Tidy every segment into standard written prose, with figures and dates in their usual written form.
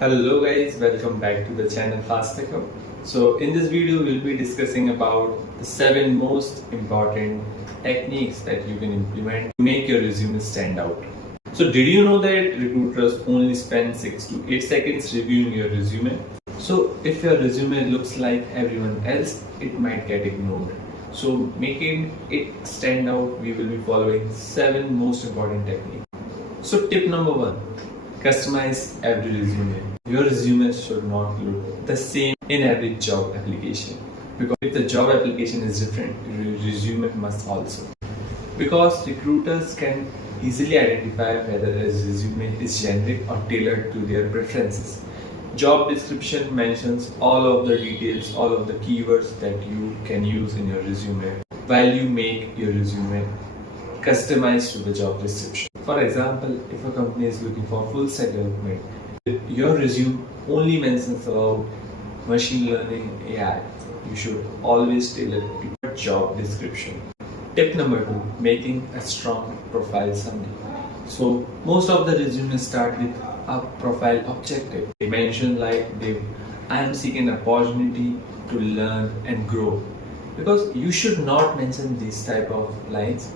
Hello guys, welcome back to the channel Fast Tech. So in this video we'll be discussing about the 7 most important techniques that you can implement to make your resume stand out. So did you know that recruiters only spend 6 to 8 seconds reviewing your resume? So if your resume looks like everyone else, it might get ignored. So making it stand out, we will be following 7 most important techniques. So tip number 1. Customize every resume. Your resume should not look the same in every job application. Because if the job application is different, your resume must also. Because recruiters can easily identify whether a resume is generic or tailored to their preferences. Job description mentions all of the details, all of the keywords that you can use in your resume while you make your resume customized to the job description. For example, if a company is looking for full stack development, your resume only mentions about machine learning AI. You should always tailor to your job description. Tip number 2, making a strong profile summary. So most of the resumes start with a profile objective. They mention I am seeking an opportunity to learn and grow. Because you should not mention these type of lines.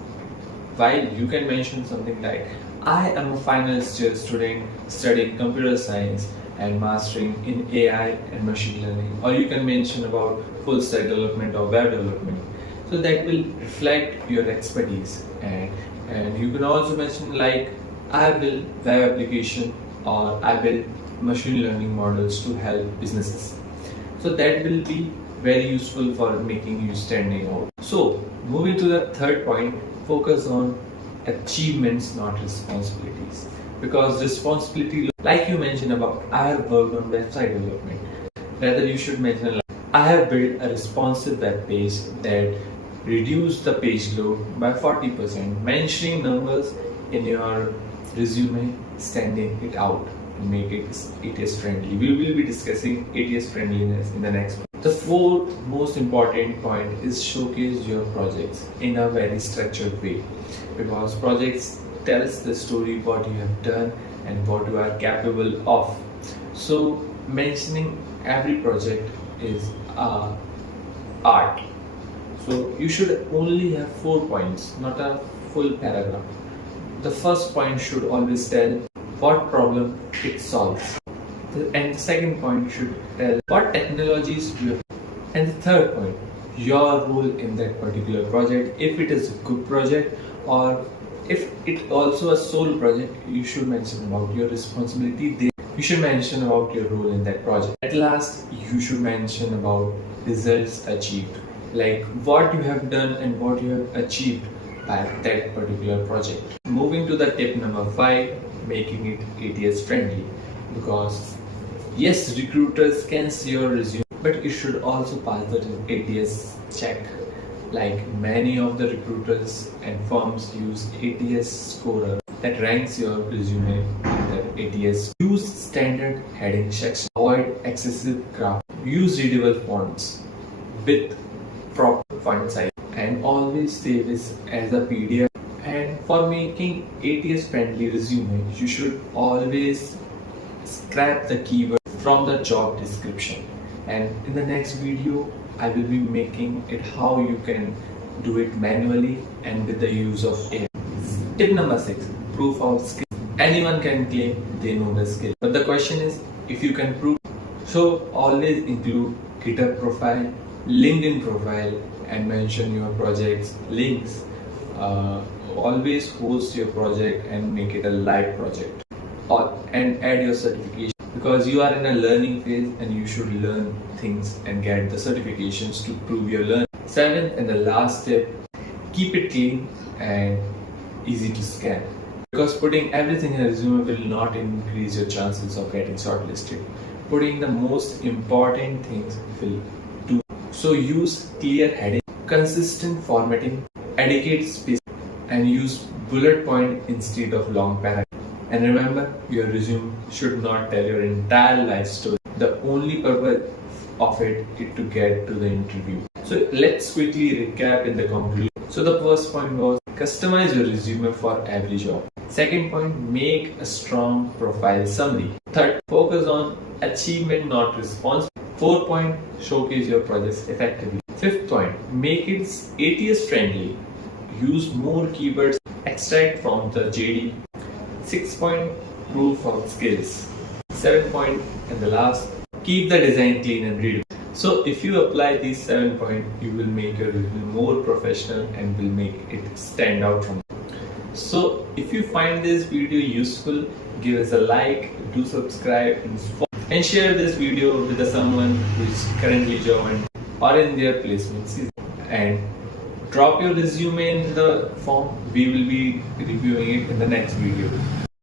While you can mention something like I am a final year student studying computer science and mastering in AI and machine learning, or you can mention about full stack development or web development. So that will reflect your expertise, and you can also mention like I build web application or I build machine learning models to help businesses. So that will be very useful for making you standing out. So moving to the third point, focus on achievements, not responsibilities. Because responsibility, like you mentioned about I have worked on website development, rather you should mention like I have built a responsive web page that reduced the page load by 40%. Mentioning numbers in your resume, standing it out and make it ATS-friendly. We will be discussing ATS-friendliness in the next one. The fourth most important point is showcase your projects in a very structured way, because projects tells the story what you have done and what you are capable of. So mentioning every project is art. So you should only have 4 points, not a full paragraph. The first point should always tell what problem it solves. And the second point should tell what technologies you have. And the third point, your role in that particular project. If it is a good project or if it also a sole project, you should mention about your responsibility there. You should mention about your role in that project. At last, you should mention about results achieved, like what you have done and what you have achieved by that particular project. Moving to the tip number 5, making it ATS friendly. Because yes, recruiters can see your resume, but it should also pass the ATS check. Like many of the recruiters and firms use ATS scorer that ranks your resume in the ATS. Use standard heading section. Avoid excessive graph. Use readable fonts with proper font size, and always save this as a PDF. And for making ATS friendly resume, you should always scrap the keyword from the job description. And in the next video, I will be making it how you can do it manually and with the use of AI. Tip number 6, proof of skill. Anyone can claim they know the skill, but the question is if you can prove. So always include GitHub profile, LinkedIn profile, and mention your project's links. Always host your project and make it a live project, and add your certification, because you are in a learning phase and you should learn things and get the certifications to prove your learning. 7th and the last tip, keep it clean and easy to scan, because putting everything in a resume will not increase your chances of getting shortlisted. Putting the most important things will do. So use clear heading, consistent formatting, adequate space, and use bullet point instead of long paragraph. And remember, your resume should not tell your entire life story. The only purpose of it is to get to the interview. So let's quickly recap in the conclusion. So the first point was customize your resume for every job. Second point, make a strong profile summary. Third, focus on achievement, not response. Fourth point, showcase your projects effectively. Fifth point, make it ATS friendly. Use more keywords, extract from the JD. Sixth point, proof of skills. Seventh point, and the last, keep the design clean and readable. So if you apply these 7 points, you will make your resume more professional and will make it stand out from. So if you find this video useful, give us a like, do subscribe and share this video with someone who is currently joined or in their placement season. And drop your resume in the form. We will be reviewing it in the next video.